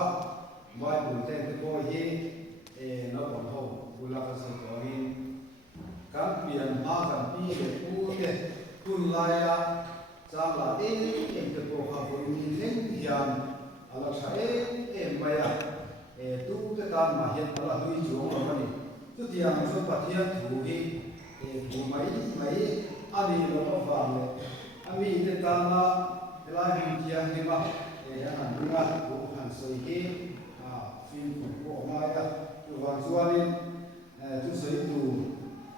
wa mai bu te ko hi no bon ho bu la ka se ko hi kan pian ha kan pi le pu te tun la ya cha la te ko ha bu ni theng hian ala cha mai ya tu te tan ma hian ala hui chu ma ni tu tiang so pathian thu hi thu mai ani lo va le ami te ta na lai hin tiang ni ba han nga ku han soi hi phim của ma ya tu van suanin tu soi tu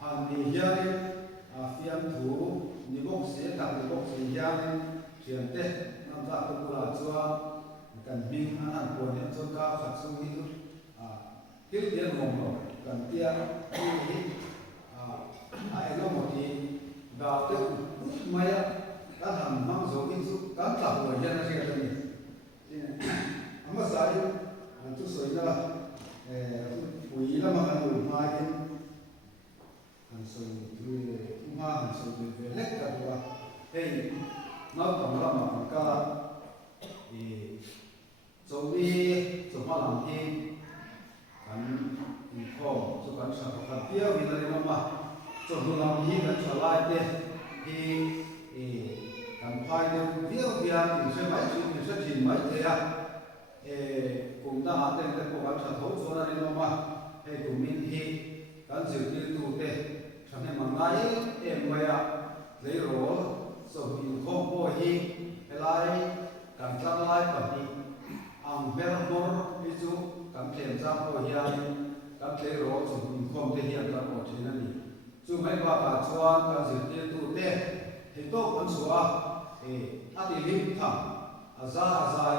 han ni hian phiam thu ni bok se ta ni bok se hian thian te nam ta ko la chuan kan bing an ko ne chu ka khat su hi til tian mong lo kan tiang hi ai lo mo ti ga te mai ya ta ham mang zo ki su kan ta ho hian na se ta ni ama sai tu soi na ui la ma kan ui mai kin kan soi tu ma han soi tu ve lek ka tu hey na tam la ma ka zo bi zo ma lam hi kan in kho zo kan sa ka pia wi la ni ma zo hu lam hi kan sa lai te hi kan phai de via via in se mai chu in se thin mai te ya cùng ta hạ tên cái cuộc gặp thấu số là đi đâu mà hay cùng mình hi cán sự đi tu tê chẳng hay mà ngay em mày à lấy rổ rồi mình không có hi hay lại càng trăng lại còn đi ăn bèo mор ví dụ càng thêm ra có hiền càng lấy rổ rồi mình không thể hiện ra một chuyện này chú mấy bà cả chuan cán sự đi tu tê thì tốt hơn số à đi lim thẳng za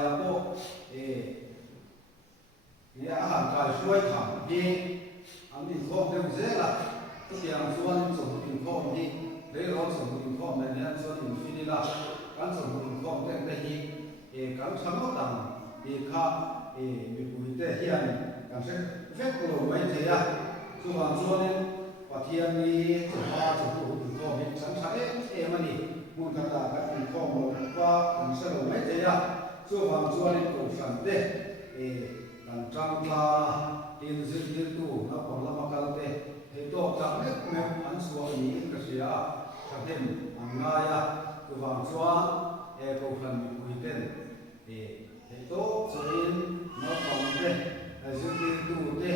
ya ko ya han kai suai tham hi an min khom de zela tu yang suan so min khom hi le ro so min khom ne ne so in finila kan so min khom te te hi kan tham mo tam kha mi pui te hian kan se ve ko lo mai te ya su han so ne pathian ni chu ha chu pu khom hi sang sa mani mun ka ta ka in khom lo wa kan se lo mai te ya su han so ne ko san te kan trang la in zin din tu na pon la makal te he to chang me an suwa ni ka sia ka hem anga ya ku wang chua ko khan mi ui ten he to chain na pon te zin din tu te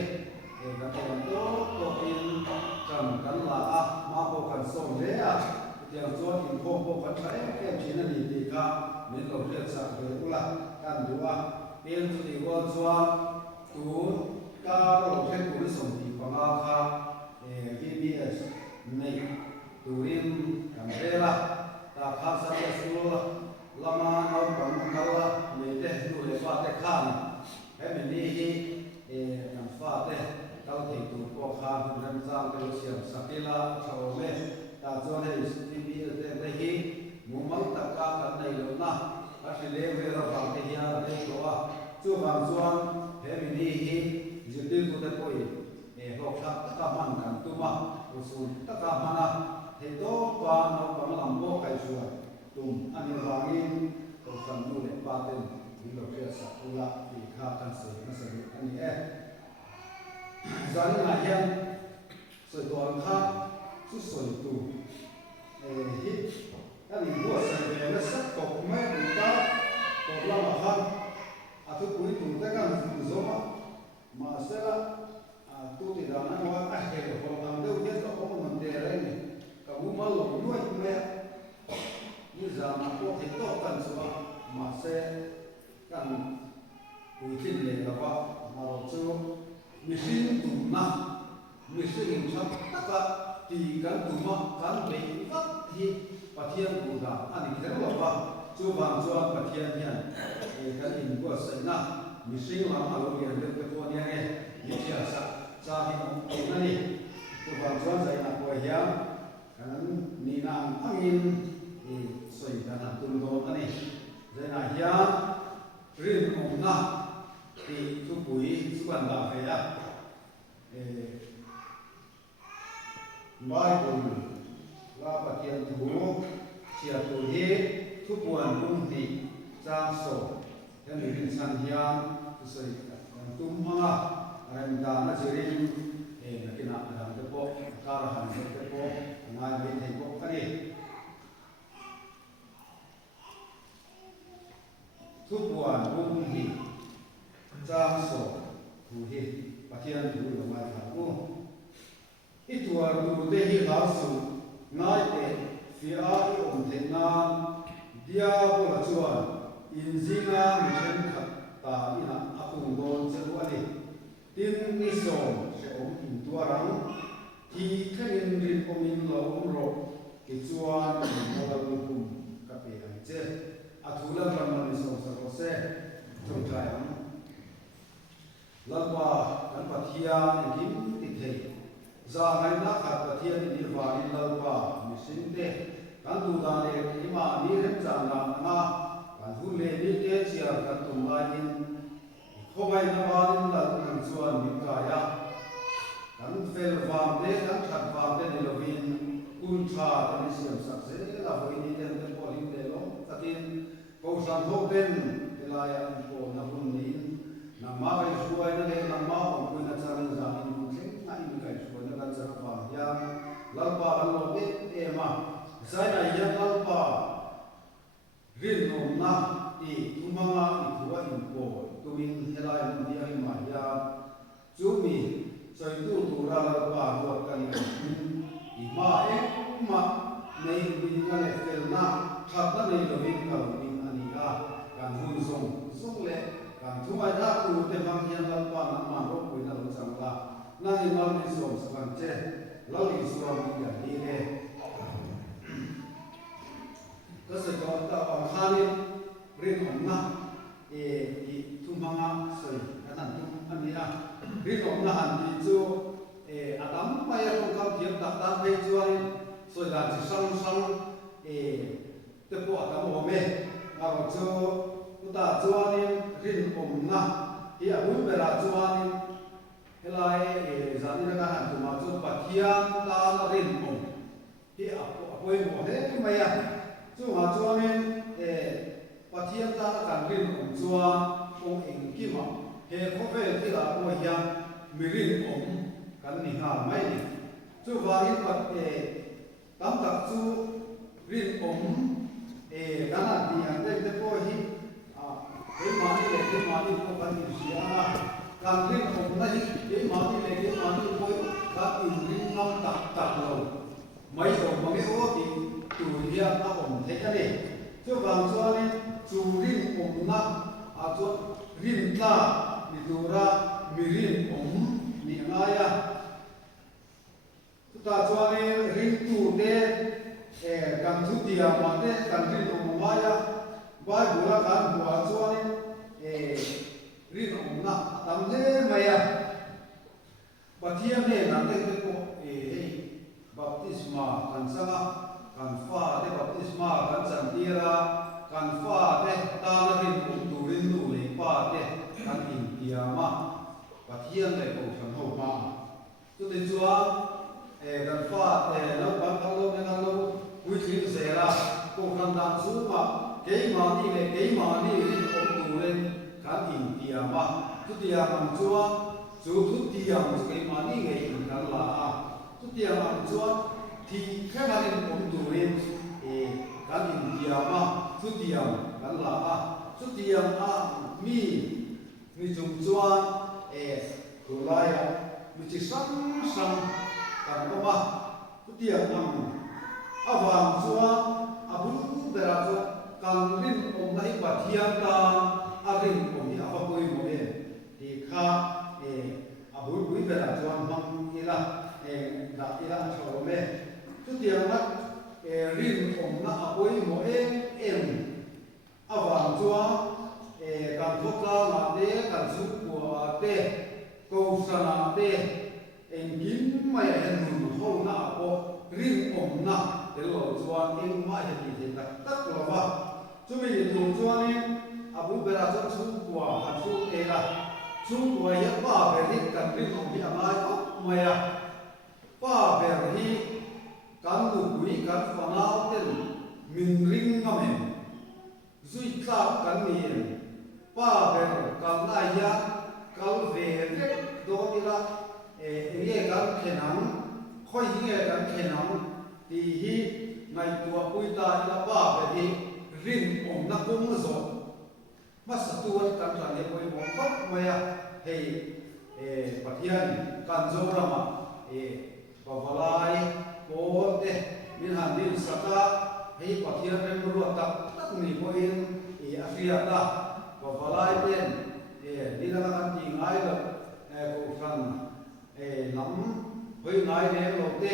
ka pon to in chang kan la ma ko kan som le tiang chua in khom ko kan thai kem chin ani ti ka min lo le sa ke ula kan duwa tiên tu đi quan xoa tu ca lo thêm tu đi sống thì bằng a kha VBS này tu rim cảm thấy là ta khá sát cái số lama nó bằng câu là mình để tu để phát cái khan cái mình đi làm phát đấy câu thì tu có kha mình làm sao cái chuyện sakila chầu mê ta cho này VBS đây hi muốn mất tất cả cái này luôn na kasi lewe ra parte hiya re toa chu bang chuan he mi ni hi jitil tu te koi hok tha ta man kan tu ma usul ta ka mana he to pa no pa lam bo kai chuan tum ani wangin ko san nu le pa ten ni lo ke sa ula ti kha kan se na se ani zan na hian so to an kha su soi tu hi ta ni bo sa ve na sa ko mai tu ta ko la ma khan a tu pui tu ta kan tu zo ma sa la tu ti da na wa a he ko am de u ko ko man te re ni ka mu ma lo nu ai me ni za ma ko te to kan so ma se kan pui tin le ka wa ma lo chu mi sin tu na mi sin chap ta ka ti kan tu ma kan le va hi pathian bu da ani ke lo ba chu bang chuan pathian hian kan in ko sai na mi sing lam a lo rian de ko ne nge ni chia sa cha hi ko na ni chu bang chuan sai na ko hian kan ni na angin soi kan tu do ani zai na hian rin mong na ti chu pui chu ban da fe ya Bible la pathian thu chia tu hi thu puan ung ti cha so kan rin san hian soi tum hanga ram da na chirin na kina ram te po kar han te po ngai mai thei po ani tu buan bung hi chang so hu hi pathian tu lo mai tha ku I tua tu te hi la su ngai te fi a I om the na dia bo la chuan in zinga mi chen khat ta ina akung don che ru ani tin ni som se om in tua rang hi khanin rin om in lo om ro ki chuan mo la lu kum ka pe ang che a thu la ram ni som sa ro se thong thai am lalwa kan pathian kim ti thei za ngai na khat pathian ni wa ni lalwa mi sin te kan tu da le ki ma ni rem cha na ma kan hu le ni te chia kan tu ma ni kho bai na ba ni la kan chuan mi ka ya kan fel wa te kan khat wa te ni lo vin kun tha ta ni siam sak se la hoi ni te te po lim te lo takin ko san ho ben la ya ko na hun ni na ma kai suai na le na ma ko na cha ni za ni ku theng na ni kai suai na kan cha pa ya lalpa an lo be e ma sai na ya lalpa rin no na I tumanga I thua in ko tumin helai mun dia I ma ya chumi sai tu tu ra lalpa ho kan I ma e ma nei bin ka le fel na khat na nei lo bin ka bin ani a kan hun song le kan thumai na tu te mang hian lalpa na ma ro pui na lo chang la na ni mal ni som sang che lo li suam ni ya ni leก็จะก็ต่อมาเรื่องเรื่องของนะทุ่งมังสวยขนาดทุ่งอันนี้นะเรื่องของนะหันที่จูอาตมไปของเขาเทียบตัดตัดไปจวนสวยการจะสั่งเจ้าพวกอาตมว่าเมื่อเราจูอุตาจวนนี่เรื่องของนะที่อาบุญเวลาจวนนี่เวลาจานนี้นะหันตัวมาจูปัจจัยตาเรื่องของที่อาบุญว่าเนี่ยที่ไม่อะจูมาจวนนี่ปัจจัยตาการเรื่องของจวนองค์เองกี่มาเฮ้เขาเป็นที่เราโอ้ยยังมีเรื่องของกันนี่หาไม่เนี่ยจูว่าที่ปัจจัยตั้งแต่จูเรื่องของกันนั่นที่อันเด็กเด็กก็ฮิเฮ้มานี่เลยเฮ้มานี่ก็กันอยู่เสียนะการเรื่องของนั่นเฮ้มานี่เลยเฮ้มานี่ก็การอินเรื่องน้ำตักเราไม่ต้องมาไม่โอ้ที่จูเรียนอาผมเท่านี้จูบางส่วนนี่จูรินผมนักอาจูรินตามีตัวระมีรินผมมีอะไรอ่ะทุกตาส่วนนี่รินตูเดกันทุติยามาเดกันรินผมมาอ่ะบ้านบุรักันหัวส่วนนี่รินผมนักทำได้ไหมอ่ะปัจจัยเนี่ยนั่นเด็กก็บัพติศมากันสังกันฟ้าได้บัพติศมากันสันติระกันฟ้าได้ตาลรินผมตูรินดูเลยฟ้าได้กันอินเดียมาปัจจัยเนี่ยก็ฉันหัวมาจุดที่ชัวกันฟ้าแล้วบางครั้งเราเนี่ยกันเราวิธีเสระก็กันดังสูงมาเกี่ยมานี่เลยเกี่ยมานี่รินผมตูรินกันอินเดียมาจุดที่ยังชัวจุดที่ยังเกี่ยมานี่เลยกันละทุกอย่างมันจวนที่แค่นั้นเองผมดูเองการอินเดียมาทุกอย่างกันละทุกอย่างมีจุดจวนคืออะไรมีจิตสั่งกันก็มาทุกอย่างมันวางจวนบุญเบราจวนการเรียนองค์ไหนปัจจัยตาเรียนองค์ที่อาบุญโมเดลที่ข้าบุญเบราจวนมันอีละดักอีละชาวเมทุกอย่างนั้นริมองค์นักบุญโมวางจัวการพุทธนาเดการสุขวัวเดกุศลเดกินไม่เห็นหุ่นห้องนักบุริมองค์นักเดี๋ยวเราจัวไม่เห็นที่เห็นตักเราว่าจุดนี้ตัวจัวนี้บุญเบราจวนสุขวัวหัดสุขละสุขวัวยักษ์บ้าเบริกันริมองค์ที่อะไรก็ไม่ป้าเบรฮีการดูกุยการฟังเอาเต็มมินริงงามจุยตากันนี่ป้าเบรก kan na ya kal ve ve do ni la nge kan khenam khoi nge kan khenam ti hi ngai tua pui ta la pa be hi rin om na kum zo ma sa tu kan kan ne poi mo khop ma ya hei pathian kan zo rama pa valai ko te min han din saka hei pathian rem ru ta tak ni mo in afia ta pa valai ten đi ra kan ti ngai lo ko kan lam hoi ngai ne lo te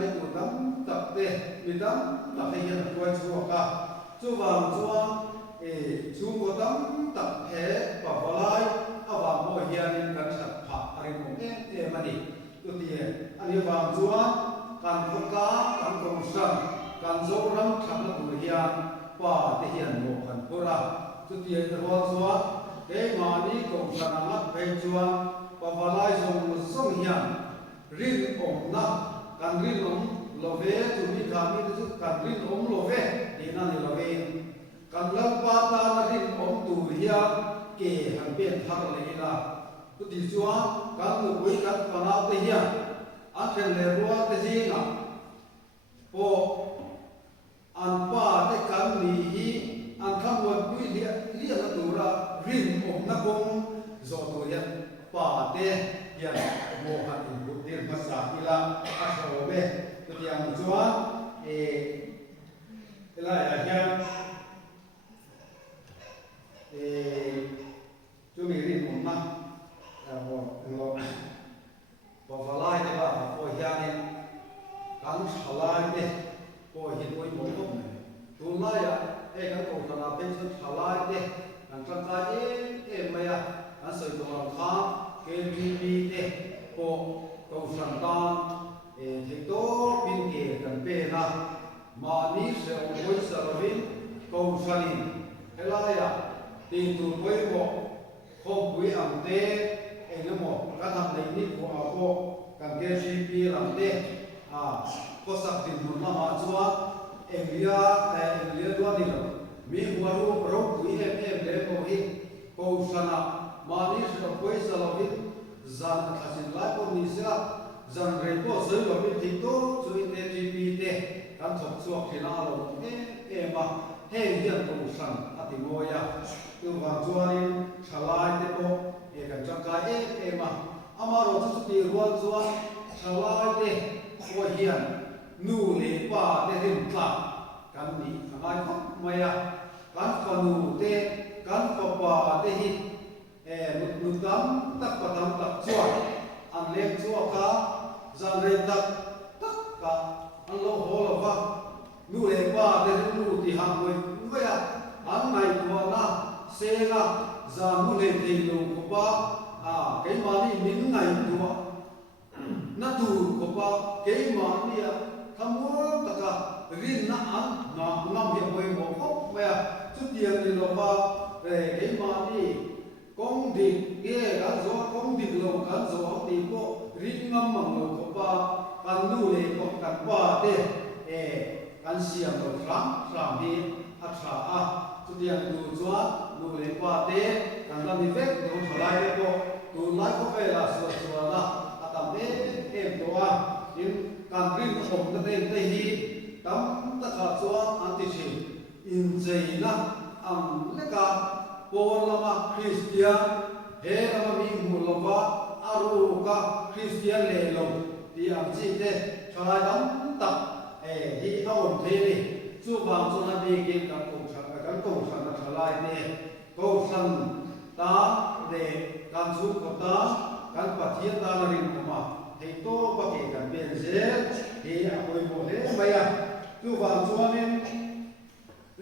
mấy của tấm tập tê vì tấm tập thể hiện quay chùa cả chú vào chùa chú có tấm tập thế và vào lại vào mỗi hiện nên cần tập phạt anh cũng thế mà đi tôi tiền anh vào chùa cần không cá cần công sản cần dấu rắm thắm là của hiện và thể hiện một phần của ra tôi tiền vào chùa cái mà đi công sản ngắt về chùa và vào lại dùng sông hiện riêng ổn na kan rin om love tu mi kami tu kan rin om love ina ni love kan lam pa ta na rin om tu hiya ke han pen thar le ila tu ti chua kan nu bui kan pana te hiya a then le ruwa te ji na po an pa te kan ni hi an tham won bui lia lia na tu ra rin om na kong zo tu hiya pa te hiya mo han in bu dir masa ila asobe tu tiang chua ila ya hian chu mi rin om na bo lo bo valai te ba bo hian ni kan thalai te bo hi bo mo ko ne tu la ya kan ko thana pe chu thalai te kan tlang ka ma ya an soi to ram kha ke bi te ko câu sản tan thì tố pin kề cần pe na mà ní sẽ ôi sợ vin câu sản in hay là ya tin tu quay bộ không quý ẩm tê anh em một các thằng này ní của họ cần kê gp làm tê có sắc tin một mà chúa em lia đua đi rồi mi huaru rau quý em lấy bộ hi câu sản mà ní sẽ quay sợ vin zan khasin lai ko ni sila zan re ko soi lo bi thik to chui te gp te kan thok chuak thina lo ma he hian ko san ati moya tu wa chuanin thalai te ko kan changka ma amaro chu ti rual chuan thalai te ko hian nu le pa te rin tla kan ni ngai khop maya kan fa nu te kan fa pa te hi nụ tắm tắc và tắm tắc chua ăn lên chua cá dàn lên tắc tất cả ăn lâu hồ là vâng nụ lên qua để nụ thì hàng người người ăn này của na xe na dàn nụ lên thì nụ của ba cái mà đi miếng này của na tù của ba cái mà đi tham muốn tất cả riêng na ăn na ngâm hiện với một phút mẹ chút tiền thì nó ba về cái mà đi công việc nghe cả gió công việc lâu cả gió thì có rít ngâm bằng lâu có ba căn nu lệ có căn ba thế căn xiêm rồi làm đi chút tiền đủ gió nu lệ ba thế căn làm đi vét đồ trở lại đấy có đồ lại có phải là sửa là tạm thế em đồ nhưng căn rít không có tên tây hi tắm tất cả gió ăn thì chỉ in dây na ăn lấy cả Paul lama Christian he lama mi mulova aruka Christian le lo ti am chi te thalai dam tak hi aon the ni chu bang chu na bi ki kan ko san na thalai ne ko san ta de kan chu ko ta kan pathian ta na rin ma hei to pa ke kan ben je he a koi mo le maya chu bang chu anin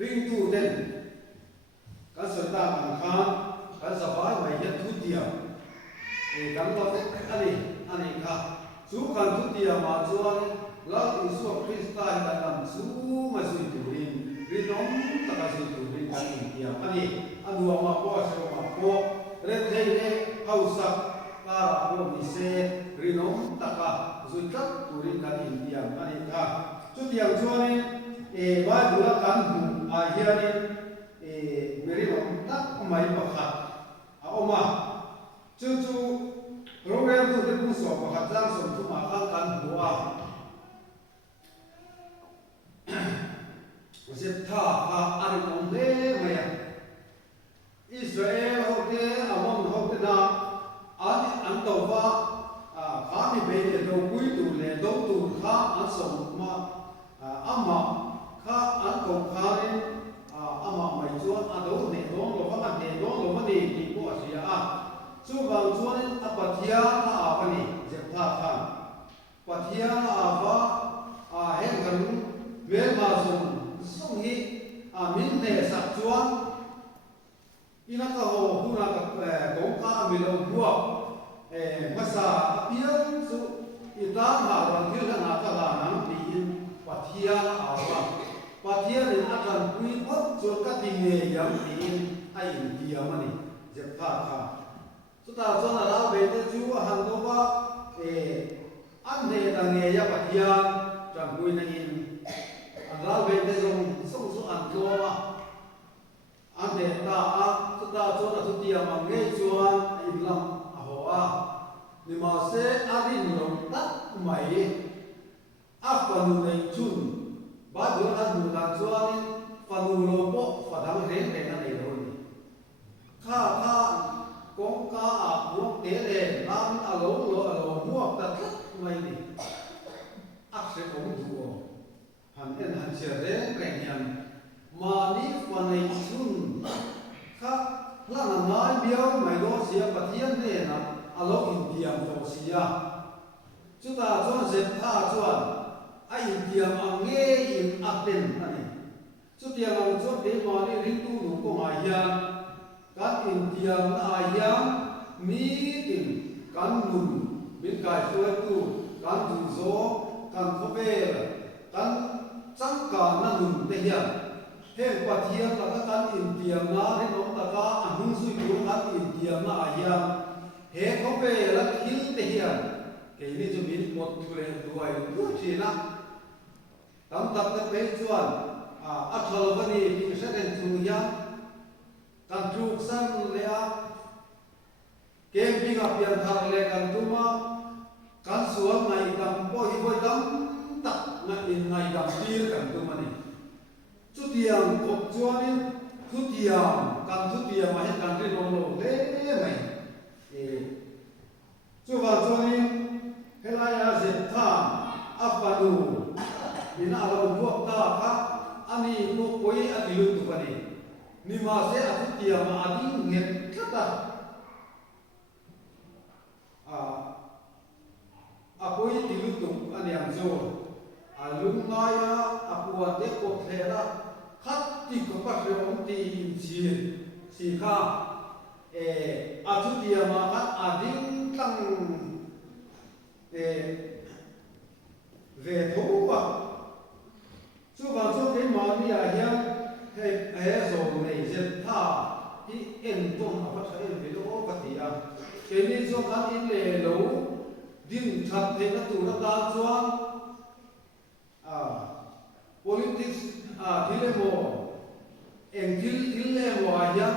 ring tu den kan soi ta kan khan kan sabai mai ya thu tia kan lo ani kha chu kan thu tia ma chuan la isu krista da nam chu ma sui tu rin rinom ta ka sui tu rin kan tia ani anu ma po so ma po re thei le hausa ka ra ko ni se rinom ta ka sui kat tu rin kan tia ani kha chu tia chuan ba du la kan hu a hian meri rom tak mai pakhat a oma chu program tu te pung so pakhat jang som tu ma kan bua zep tha ha ari om le maya Israel hote awam hote na ani an tawwa kha mi be le do kui tu le do tu kha an som ma ama kha an ko kha rin ama mai chuan a do ne dong lo ma ne dong lo ma ni ki ko sia a chu bang chuan a pathia a pani zep tha kha pathia a ba hen kan ve ma som song hi min ne sak chuan ina ka ho huna ka kong ka mi lo bua masa apiang su ita ha ran thil na ka la nang ti in pathia a ba pathia ni akan pui pot chu ka ti nge yam ti in ai in ti amani jep tha kha su ta zo na la be te chu han do ba an ne ta nge ya pathia chang pui na in an la be te zong song su an lo ma an ne ta a su ta zo na su ti am nge chuan in lam a ho a ni ma se a rin lo ta mai a panu nei chun ba du an nu ta chuan panu lo po fa dang re re na nei lo ni kha kong ka a muak te le lam a lo muak ta thak mai ni a se kong du o han en han che re re nyan ma ni fa nei chun kha la na nai biao mai lo sia pathian ne na a lo in tiam to sia chu ta chuan se tha chuan a in tiam a nge in a ten ani chu tiam ang chuan te ma ni ring tu nu ko ma hian kan in tiam na hian mi tin kan nun min kai suai tu kan du zo kan ko ve kan chang ka na nun te hian he pathian la ka kan in tiam na ri nom ta ka a hung sui tu kan in tiam na hian he ko ve la thil te hian ke ni chu min mot tu le tu ai tu chi na tam tak te pe chuan a thol ba ni ti sa den tu ya kan truk san le a camping a pian thar le kan tu ma kan suam ngai dam po hi boi dam tak na in ngai dam tir kan tu ma ni chu tiang kop chuan in thu tiang ma he kan ri lo le mai chu va chuan in helaya se tha afanu in a lo buak ta kha ani ko koi a ti lu tu pa ni ni ma se a thu tiang ma a ding nget thata a koi ti lu tu ani ang zo a lung ngaya a puan te ko thela khat ti ko pa se om ti in si kha a thu tiang ma kha a ding tlang về thú à chú vào cho cái món đi à hiang hay rồi này dệt tha thì em trong học phát triển về đó có gì à cái này cho các em lệ lấu din thật thế các tụ nó ta cho politics thì lệ mò em thì lệ mò à hiang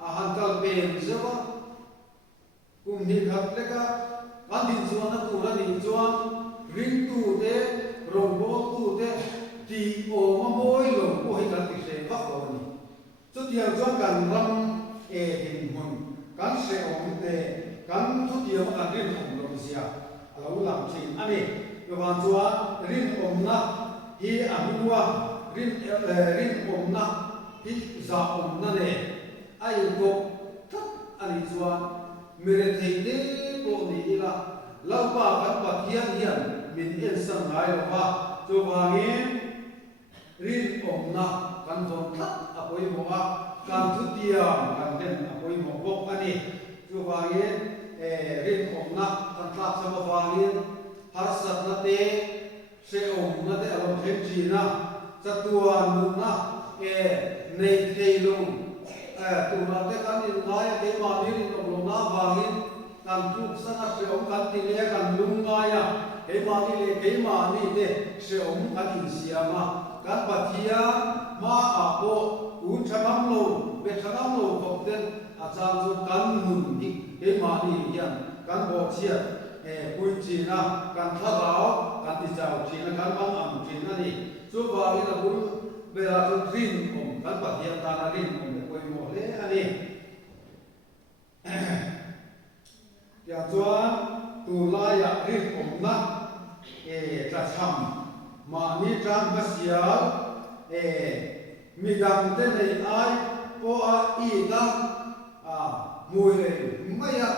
hàng cao bền sao cùng hiện thật đấy cả kan din chuan a tu ra ni chuan ring tu te rong bo tu te ti o ma moi lo ko hi kan ti se va ko ni chu tiang chuan kan ram din mun kan se ong te kan chu tiang kan rin hom lo sia alo lam chin ani yo van chuan rin om na hi a huwa rin om na hi za om na ne ai ko thak ani chuan mere thei ne ko ni ila lau pa kan pathian hian min en sang ngai lo wa chu wangin rin om na kan von thak apoi mo a kan thu tiam kan den apoi mo bok ani chu wangin rin om na kan thak sama wangin har sat na te se om na te alom them chi na chatuan nu na nei thei lung tu na te kan in ngai ke ma ni rin om lo na wangin kan truk sana se om kan ti le kan lung ngaya ke ma ni te se om kan in siama kan pathia ma a po u changam lo be changam lo khop ten a chang chu kan nun hi ke ma ni hian kan bo chia pui chi na kan tha rao kan ti chau chi na kan mang am chi na ni chu wa ni la bul be la chu trin om kan pa hian ta na rin om ko mo le ani ya chuan tu la ya rin om na tra cham ma ni tran ba sia mi dam te nei ai po a i da mùi le mai ya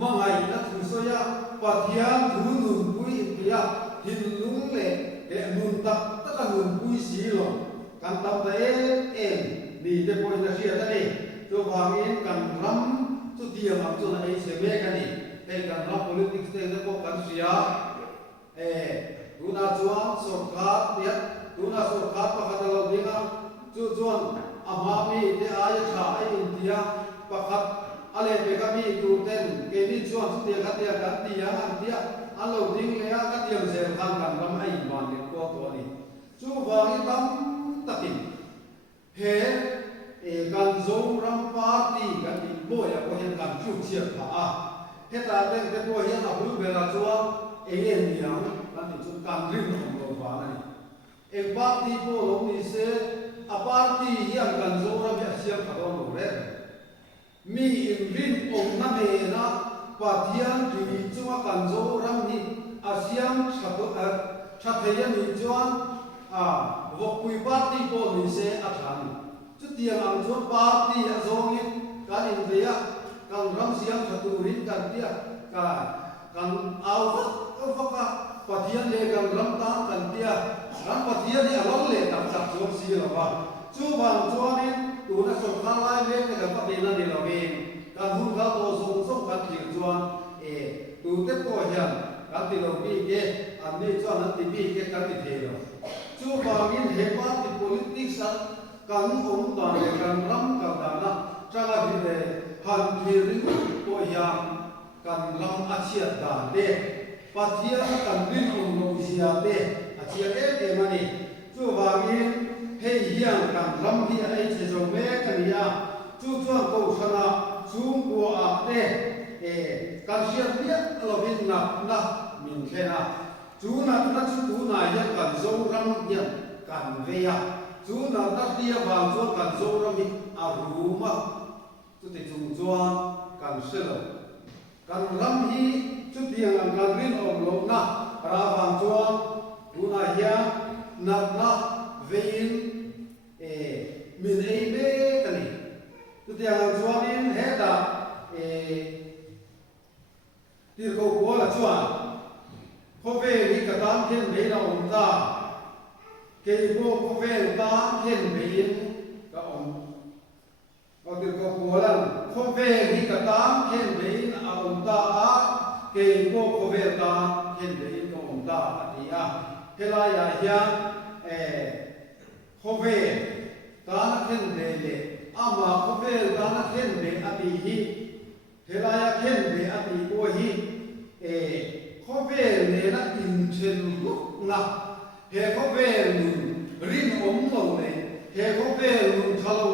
ma ngai na thu so ya pa thian thu nun pui ya hin lung le de nun tak ta nun pui si lo kan tam ta em ni te poi na sia ta ni to wangin kan ram chu dia ma chu na ei se me ka ni te kan ram politics te ko kan sia tu na chuan sorkar dia tu na sorkar pa ka lo dinga chu chuan ama mi te ai kha ai india pakhat ale pe kami tu ten ke ni chuan chu te khatia kan ti ya an dia alo ding le a ka tiam se khan kan ram ai man ni ko to ni chu wangin tam takin he kan zo ram party kan ni bo ya ko hen kan chu chia pha a he ta ten te bo hian a hu be la chuan en niang kan ni chu kan rin hom lo wa na ni en party bo lo ni se a party hian kan zo ram ya siam ka lo re mi in rin om na me na pathian ti chuwa kan zo ram ni asiam chato chathaya ni chuan vo pui party bo ni se a than chu tiang ang chuan party a zong in kan in veya kan ram siam chatu rin kan tia kan au ka pathian le kan ram ta kan tia ram pathian ni alon le tak chak chuan si la ba chu bang chuan in tu na som khan lai le ka ka pa na ni lo ve kan hun ka to song song kan thil chuan tu te ko hian kan ti lo bi ke an ni chuan an ti bi ke kan ti the lo chu bang in he pa ti politics a kan om da le kan ram ka da na changa hi le han thi ri ko hian kan ram a chia da de pathia kan rin om lo sia de a chia e mani chu bang in hei hiang kan ram hi ai che zo me kan ya chu chuan ko sana chung ko a te kan sia pia lo hin na min khena chu na chu na ya kan zo ram ya kan ve ya chu na ta tia wang chuan kan zo ram hi a ru ma chu te chung chuan kan selo kan ram hi chu tiang an kan rin om lo na ra wang chuan tu na ya na vein min ei me tani tu tiang chuan in he da ti ko ko la chuan ko ve ni ka tam khen me na om ta ke ko ve ta khen me in ka om ko ti ko ko la ko ve ni ka tam khen me in a om ta a ke ko ve ta khen me in ka om ta ti a he la ya hian khove ta khen de le ama khove ta khen de ati hi helaya khen de ati ko hi khove le na in chen lu na he khove lu rin om lo le he khove lu thalo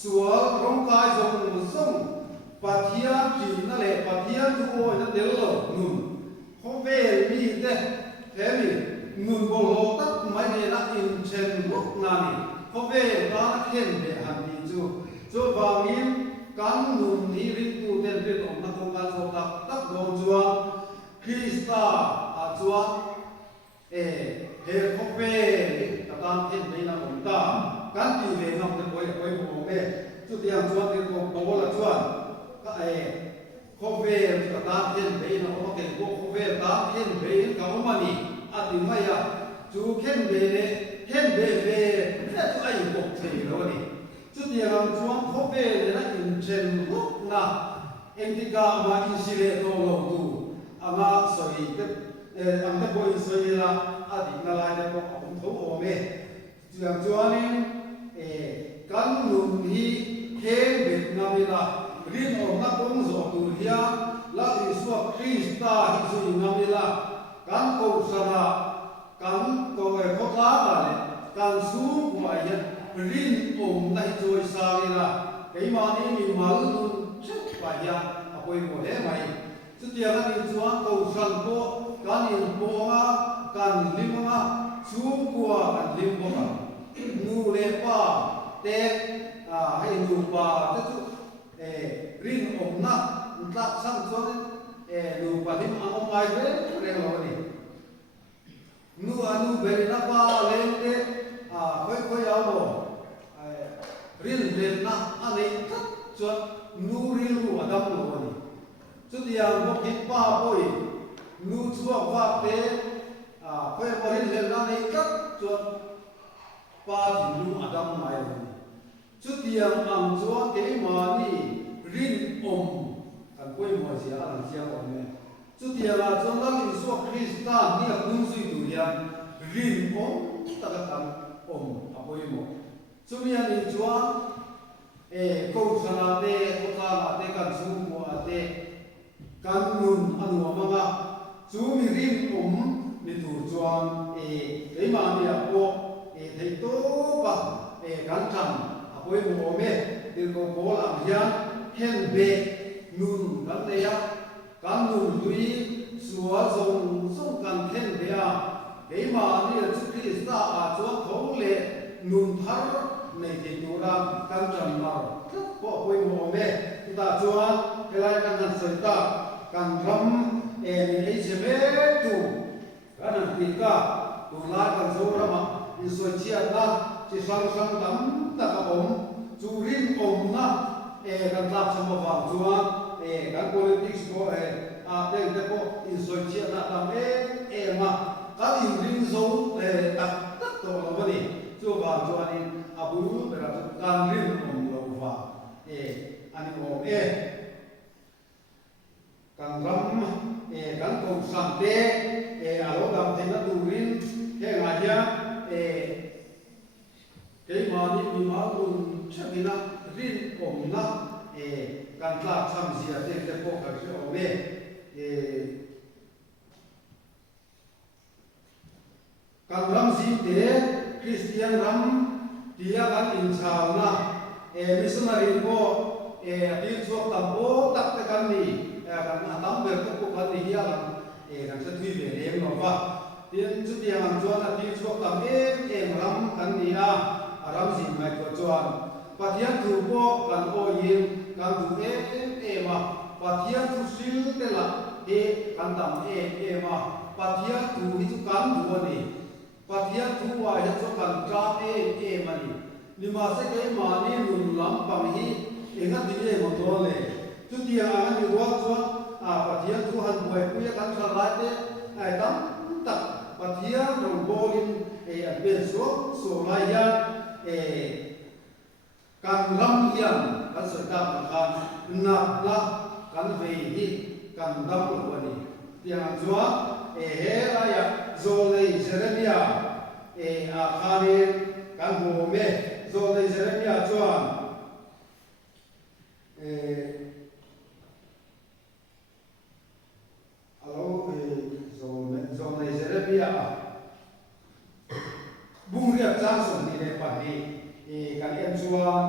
sual rong kai zong song pathia ki na le pathia tu o na del lo nu khove mi de he mi nun bo lo tak mai ne na in chen lu na ni khove ta khen de han ni chu wangin kan nun ni rin tu ten rin om na kong kan so tak dong chua Krista a chua he khove ta tan khen de na om ta kan ti ve ngam te koi mo me chu tiang chuan ti ko bo la chuan ka khove ta tan khen de na om ke ko khove ta khen de ka om ni ati maya chu khen be le khen be ve fe tu ai ko thei lo ni chu dia ram chuan kho be le na in chen lu na em ti ga ma in si le to lo tu ama soi te am te bo in soi la ati na lai de ko om tho o me chu yang chuan in kan nun hi khen be na mi la rin om na kong zo tu hia la i suak Krista hi su na mi la kan ko sana kan ko ko ta la le kan su wa ya rin nay trôi xa đi là cái mà đi mình mà luôn trước phải ya quay một thế mày chút tiền anh đi chúa cầu sân po cái nhìn po á cần lim á xuống qua cần lim po cả nu lê pa te hay nu pa thế chút rin na tak sang chúa nu pa lim ang mai thế rồi này nu beri na pa lên te khơi áo bộ rin lên na anh ấy cắt cho nu rin lu adam lu này chút tiền một ít ba bôi nu chuộc va te khơi bộ rin lên na này cắt cho ba thì lu adam mai này chút tiền ăn cho cái mà ni rin anh quay mọi gì anh chia này chút tiền là cho nó đi xuống Christa ni cũng suy tu liền rin tất cả các quay mọi chút tiền đi chúa câu sana te kota te kan sumu ate kan nun anu amanga chumi rim ni tu chuan ei ma ni apo thei to pa kan tham apoi mo me til ko bol am hian hen be nun kan le ya kan nun lui suwa zong kan hen be a ei ma ni chu Krista a chuan thong le nun thar này thì chúng ta căn trầm màu bỏ quên mồ mê chúng ta chúa cái này căn trầm sợi ta căn trầm ấy sẽ bé tu cái này thì cả tu lại căn số đó mà đi soi chia ta chỉ sang tắm ta cả ống chú rin na căn trầm sama vào chúa căn politics có đây có đi soi chia ta tắm mà các rin dấu tất tổ là vấn đề chúa vào chúa đi abu berarti kanrin lova ani om kan ram kan kong sante alo dam thena turin he ngaja cái mà đi mà luôn chắc đi na rin om na kan tla tham zia te po ka se om kan ram zin te Christian ram dia kan insya na missionary ko di suap tampo tak tekan ni kan atam bertuku kan ni dia kan setui le no va tien chu dia ang chuan di suap tam ram kan ni ram sin mai ko chuan pathian tu po kan o yin kan tu ma pathian tu sil te la kan tam ma pathian tu hi chu kan du ni pathian tu wa ya chu kan tra mani lima se ke mani nun lam pam hi enga dile mo to le tu dia an ni wa chuan pathian tu han boi pu ya kan tra lai te ai tam tak pathian rong bolin an ben so lai ya kan lam hian kan so ta kan na kan ve hi kan dam lo ni tiang chuan he aya zolei Jeremia khani kan ho me zolei Jeremia chuan alo zolei Jeremia bung riap chang som ni le pan ni kan em chuan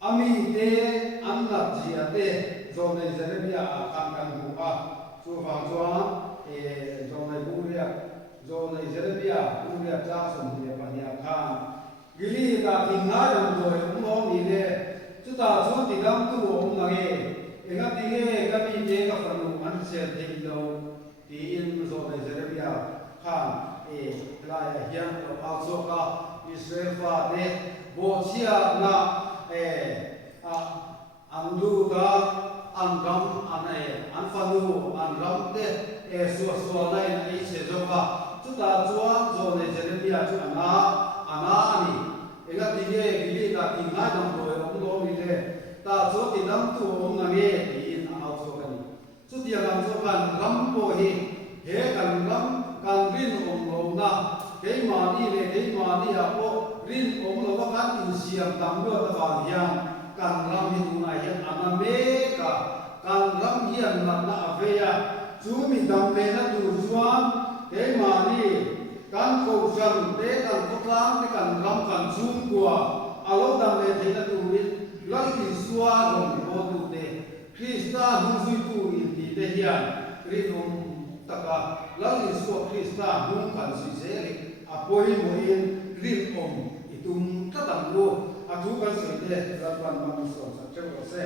ami te annat jia te zolei Jeremia kan hu chu wang chuan zolei bung riap zolei Jeremia bung riap chang som ni le pan ni khan gili ta tinga dam doi mo ni le chu ta chuan ti dam tu na ge enga ti ge ka mi te ka fanu an se te lo ti in zolei Jeremia khan la ya hian also ka Israel fa de bo chia na andu da angam an fanu an ram de so lai na i se zo ka chu ta chuan zolei Jeremia chu ana ani enga ti ge gili ta ti nga dam doi lo ni le ta chu ti dam tu na ge ti in an also ka ni chu ti ram zo kan ram po hi he kan ram kan rin lo na ke ma ni le ke ma ni a po rin lo ka kan in siam tam lo ta ba hian kan ram hi tu na hian ana me ka kan ram hian na ave ya chu mi dam le na tu chuan ke ma ni kan kan te kan khotlang te kan ram kan zum kwa alo dam le theina tu rin lai ki suwa rom ko tu te Krista hung zui tu in ti te hian ri nom taka lai suwa Krista hung kan sui se apoi mo in rim om itum tadam lu atu kan sui te ran ban mang so sa cheu se